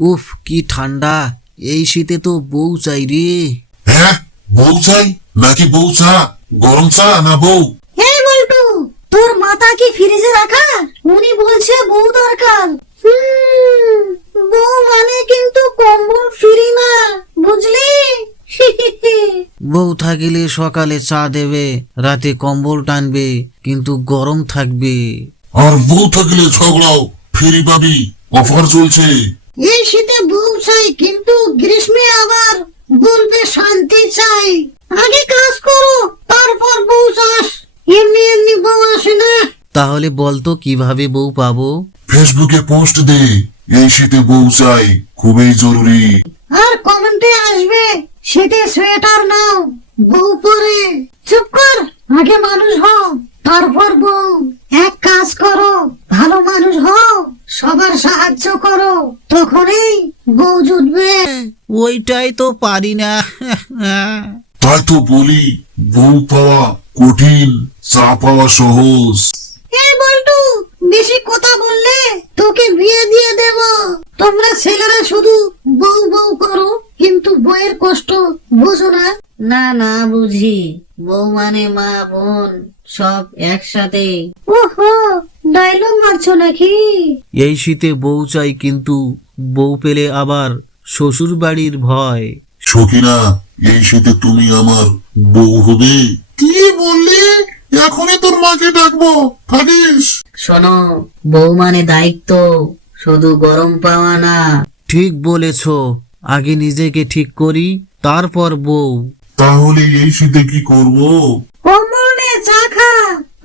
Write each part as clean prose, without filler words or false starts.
উফ কি ঠান্ডা, এই শীতে তো বউ চাই রে। হ্যাঁ, বউ চাই নাকি বউ চা? গরম চা না বউ? এই বল্টু, তোর মাথা কি ফ্রিজে রাখা? উনি বলছে বউ দরকার। বউ মানে কিন্তু কম্বল ফ্রি না, বুঝলি? বউ থাকিলে সকালে চা দেবে, রাতে কম্বল টানবে, কিন্তু গরম থাকবে। আর বউ থাকলে ঝগড়াও ফেরি পাবি, অফার চলছে। এই শীতে বউ চাই, কিন্তু গ্রীষ্মে আবার বলবে শান্তি চাই। আগে কাজ করো, তারপর বউ চাস। এমনি এমনি বউ আসে না। তাহলে বলতো কিভাবে বউ পাবো? ফেসবুকে পোস্ট দে, এই শীতে বউ চাই, খুবই জরুরি। আর কমেন্টে আসবে, শীতে সোয়েটার নাও, বউ পরে। চুপ কর, আগে মানুষ হও, তারপর বউ। এক কাজ করো, ভালো মানুষ হও, সবার সাহায্য করো, তখনই বউ জুটবে। ওইটাই তো পারি না। তাই তো বলি, বউ পাওয়া কঠিন, চা পাওয়া সহজ। এই বল্টু, বেশি কথা বললে তোকে বিয়ে দিয়ে দেব। তোমরা ছেলেরা শুধু বউ বউ করো, কিন্তু বউয়ের কষ্ট বুঝো না। না না, বুঝি। বউ মানে মা বোন সব একসাথে। ওহো, ডায়লগ মারছো নাকি? এই শীতে বউ চাই, কিন্তু বউ পেলে আবার শ্বশুর বাড়ির ভয়। সখিনা, এই শীতে তুমি আমার বউ হবে? কি বললি? এখনই তোর মাকে ডাকবো, থাকিস। শোনো, বউ মানে দায়িত্ব, শুধু গরম পাওয়া না। ঠিক বলেছ, আগে নিজেকে ঠিক করি, তারপর বউ। তাহলে এই শীতে কি করব? কম্বল নে, চা খা,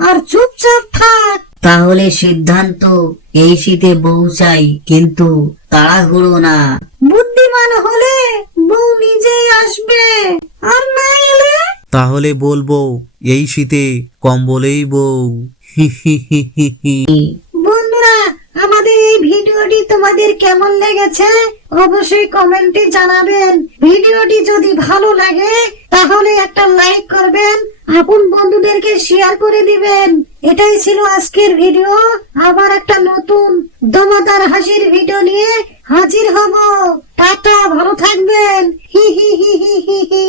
আর চুপচাপ থাক। তাহলে সিদ্ধান্ত, এই শীতে বউ চাই, কিন্তু তাড়াহুড়ো না। বুদ্ধিমান হলে বউ নিজেই আসবে, আর না এলে? তাহলে বলবো, এই শীতে কম্বলেই বউ। হি হি হি হি হি। বন্ধুরা, আমাদের এই ভিডিওটি তোমাদের কেমন লেগেছে অবশ্যই কমেন্টে জানাবেন। ভিডিওটি যদি ভালো লাগে তাহলে একটা লাইক করবেন, আপন বন্ধুদেরকে শেয়ার করে দিবেন। এটাই ছিল আজকের ভিডিও। আবার একটা নতুন দমদার হাসির ভিডিও নিয়ে হাজির হব। টাটা, ভালো থাকবেন। হি হি হি হি হি হি।